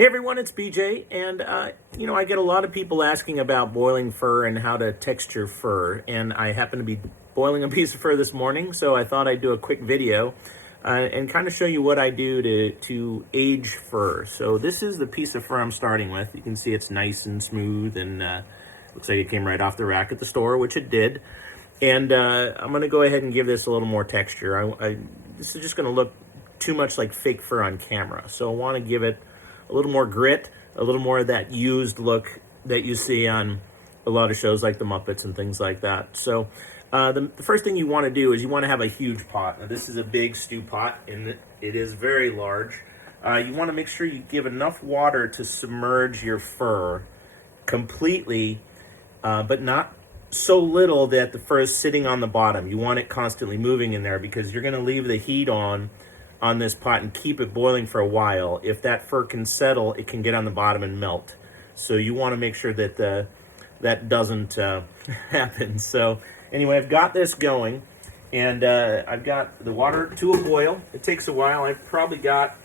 Hey everyone, it's BJ, and I get a lot of people asking about boiling fur and how to texture fur, and I happen to be boiling a piece of fur this morning, so I thought I'd do a quick video and kind of show you what I do to age fur. So this is the piece of fur I'm starting with. You can see it's nice and smooth, and looks like it came right off the rack at the store, which it did. And I'm going to go ahead and give this a little more texture. This is just going to look too much like fake fur on camera, so I want to give it a little more grit, a little more of that used look that you see on a lot of shows like the Muppets and things like that. So the first thing you want to do is you want to have a huge pot. Now this is a big stew pot, and it is very large. You want to make sure you give enough water to submerge your fur completely, but not so little that the fur is sitting on the bottom. You want it constantly moving in there because you're going to leave the heat on this pot and keep it boiling for a while. If that fur can settle, it can get on the bottom and melt. So you want to make sure that that doesn't happen. So anyway, I've got this going, and I've got the water to a boil. It takes a while. I've probably got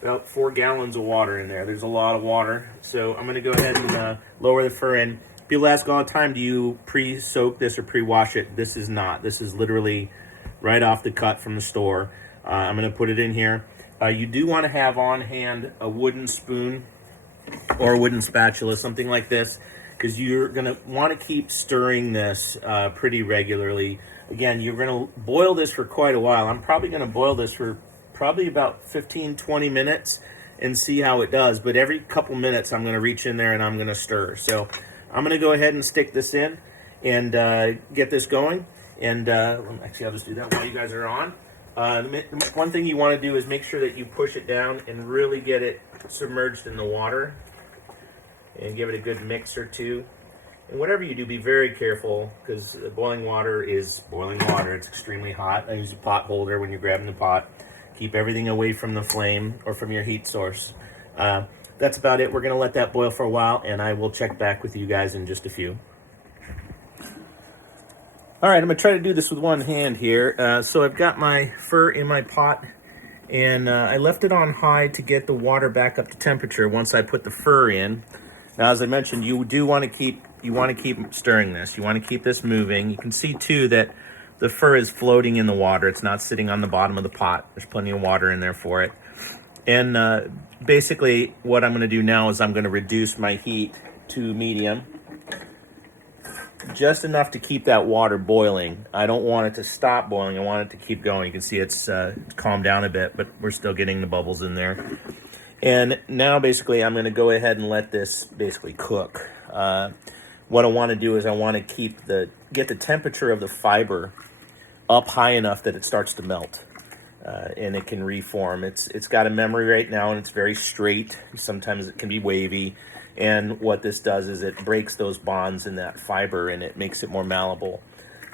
about 4 gallons of water in there. There's a lot of water. So I'm going to go ahead and lower the fur in. People ask all the time, do you pre-soak this or pre-wash it? This is not. This is literally right off the cut from the store. I'm going to put it in here. You do want to have on hand a wooden spoon or a wooden spatula, something like this, because you're going to want to keep stirring this pretty regularly. Again, you're going to boil this for quite a while. I'm probably going to boil this for probably about 15-20 minutes and see how it does. But every couple minutes, I'm going to reach in there and I'm going to stir. So I'm going to go ahead and stick this in and get this going. And actually, I'll just do that while you guys are on. One thing you want to do is make sure that you push it down and really get it submerged in the water and give it a good mix or two. And whatever you do, be very careful, because boiling water is boiling water. It's extremely hot. I use a pot holder when you're grabbing the pot. Keep everything away from the flame or from your heat source. That's about it. We're going to let that boil for a while, and I will check back with you guys in just a few. All right, I'm going to try to do this with one hand here. So I've got my fur in my pot, and I left it on high to get the water back up to temperature once I put the fur in. Now, as I mentioned, you do want to keep stirring this. You want to keep this moving. You can see too that the fur is floating in the water. It's not sitting on the bottom of the pot. There's plenty of water in there for it. And basically what I'm going to do now is I'm going to reduce my heat to medium, just enough to keep that water boiling. I don't want it to stop boiling. I want it to keep going. You can see it's calmed down a bit, but we're still getting the bubbles in there. And now basically I'm going to go ahead and let this basically cook. What I want to do is I want to get the temperature of the fiber up high enough that it starts to melt. And it can reform. It's got a memory right now, and it's very straight. Sometimes it can be wavy. And what this does is it breaks those bonds in that fiber, and it makes it more malleable.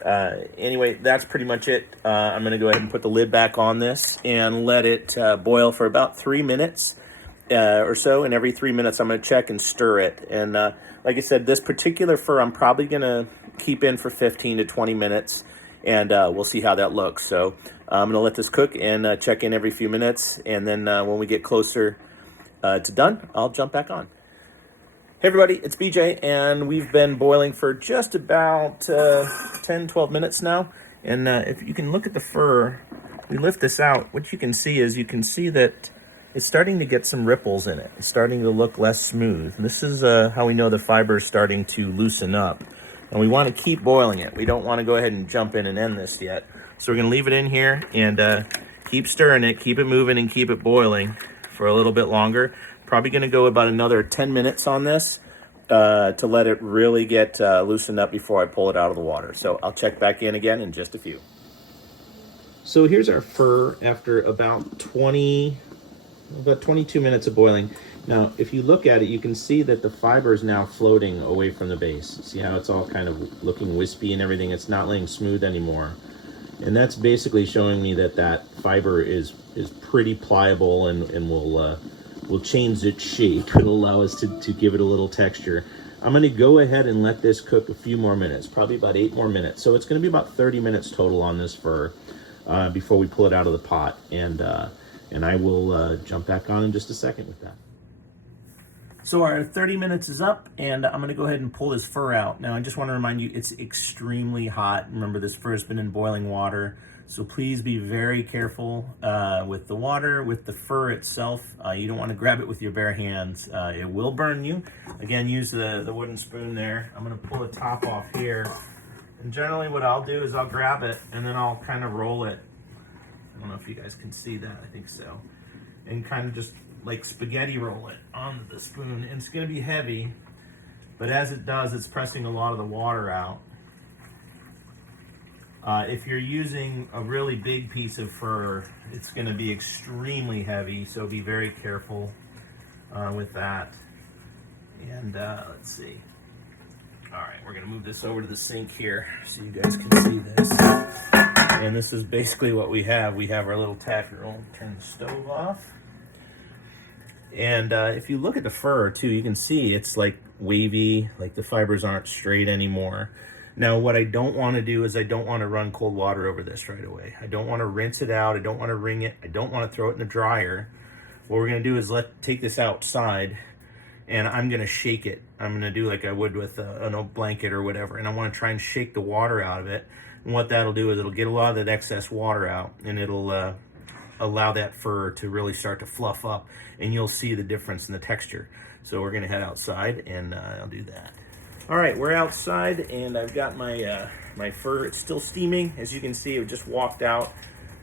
Anyway, that's pretty much it. I'm going to go ahead and put the lid back on this and let it boil for about 3 minutes or so. And every 3 minutes, I'm going to check and stir it. And like I said, this particular fur, I'm probably going to keep in for 15 to 20 minutes, and we'll see how that looks. So I'm going to let this cook and check in every few minutes. And then when we get closer to done, I'll jump back on. Hey everybody, it's BJ, and we've been boiling for just about 10-12 minutes now. And if you can look at the fur, we lift this out, what you can see is that it's starting to get some ripples in it. It's starting to look less smooth. And this is how we know the fiber is starting to loosen up. And we want to keep boiling it. We don't want to go ahead and jump in and end this yet. So we're going to leave it in here and keep stirring it, keep it moving, and keep it boiling for a little bit longer. Probably going to go about another 10 minutes on this to let it really get loosened up before I pull it out of the water. So I'll check back in again in just a few. So here's our fur after about 22 minutes of boiling. Now, if you look at it, you can see that the fiber is now floating away from the base. See how it's all kind of looking wispy and everything? It's not laying smooth anymore. And that's basically showing me that fiber is pretty pliable and will change its shape. It'll allow us to give it a little texture. I'm going to go ahead and let this cook a few more minutes, probably about 8 more minutes. So it's going to be about 30 minutes total on this fur before we pull it out of the pot. And I will jump back on in just a second with that. So our 30 minutes is up, and I'm gonna go ahead and pull this fur out. Now I just wanna remind you, it's extremely hot. Remember, this fur has been in boiling water, so please be very careful with the water, with the fur itself. You don't wanna grab it with your bare hands. It will burn you. Again, use the wooden spoon there. I'm gonna pull the top off here. And generally what I'll do is I'll grab it and then I'll kind of roll it. I don't know if you guys can see that, I think so. And kind of just like spaghetti roll it onto the spoon. And it's gonna be heavy, but as it does, it's pressing a lot of the water out. If you're using a really big piece of fur, it's gonna be extremely heavy, so be very careful with that. And let's see. All right, we're gonna move this over to the sink here so you guys can see this. And this is basically what we have. We have our little taffy roll. Turn the stove off. And if you look at the fur too, you can see it's like wavy, like the fibers aren't straight anymore. Now what I don't want to do is I don't want to run cold water over this right away. I don't want to rinse it out. I don't want to wring it. I don't want to throw it in the dryer. What we're going to do is take this outside, and I'm going to shake it. I'm going to do like I would with an old blanket or whatever, and I want to try and shake the water out of it. And what that'll do is it'll get a lot of that excess water out, and it'll allow that fur to really start to fluff up, and you'll see the difference in the texture. So we're gonna head outside, and I'll do that. All right, we're outside, and I've got my my fur. It's still steaming. As you can see, it just walked out.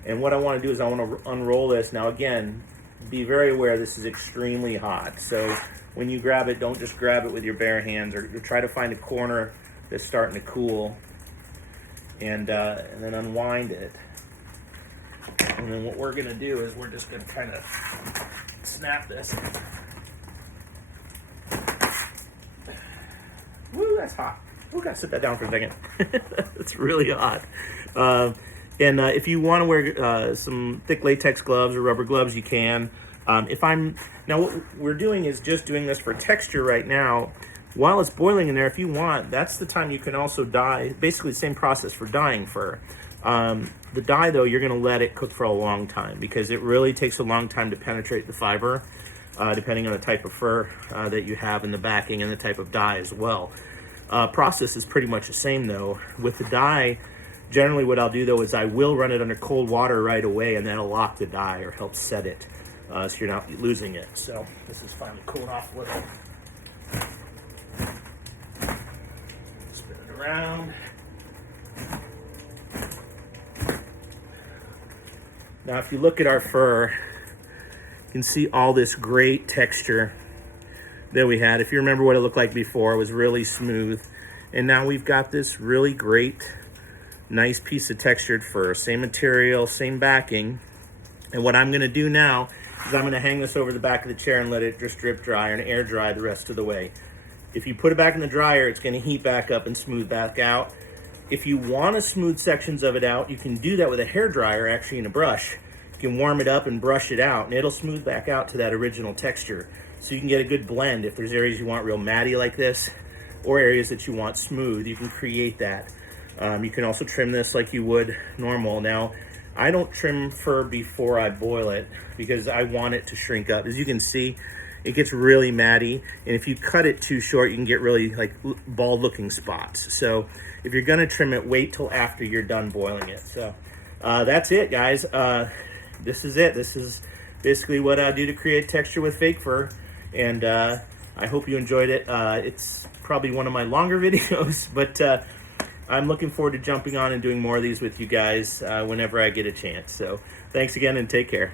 And what I wanna do is I wanna unroll this. Now again, be very aware this is extremely hot. So when you grab it, don't just grab it with your bare hands, or try to find a corner that's starting to cool, and then unwind it. And then what we're gonna do is we're just gonna kind of snap this. Woo, that's hot. Ooh, gotta sit that down for a second. It's really hot. If you want to wear some thick latex gloves or rubber gloves, you can. Now what we're doing is just doing this for texture right now. While it's boiling in there, if you want, that's the time you can also dye. Basically the same process for dyeing fur. The dye, though, you're going to let it cook for a long time because it really takes a long time to penetrate the fiber, depending on the type of fur that you have in the backing and the type of dye as well. Process is pretty much the same, though. With the dye, generally what I'll do, though, is I will run it under cold water right away, and that'll lock the dye or help set it so you're not losing it. So this is finally cooled off a little. Spin it around. Now, if you look at our fur, you can see all this great texture that we had. If you remember what it looked like before, it was really smooth. And now we've got this really great, nice piece of textured fur. Same material, same backing. And what I'm gonna do now is I'm gonna hang this over the back of the chair and let it just drip dry and air dry the rest of the way. If you put it back in the dryer, it's gonna heat back up and smooth back out. If you want to smooth sections of it out, you can do that with a hair dryer, actually, in a brush. You can warm it up and brush it out, and it'll smooth back out to that original texture. So you can get a good blend. If there's areas you want real matty like this, or areas that you want smooth, you can create that. You can also trim this like you would normal. Now, I don't trim fur before I boil it because I want it to shrink up. As you can see, it gets really matty, and if you cut it too short, you can get really like bald looking spots. So if you're gonna trim it, wait till after you're done boiling it. So that's it, guys. This is it. This is basically what I do to create texture with fake fur, and I hope you enjoyed it. It's probably one of my longer videos, but I'm looking forward to jumping on and doing more of these with you guys whenever I get a chance. So thanks again, and take care.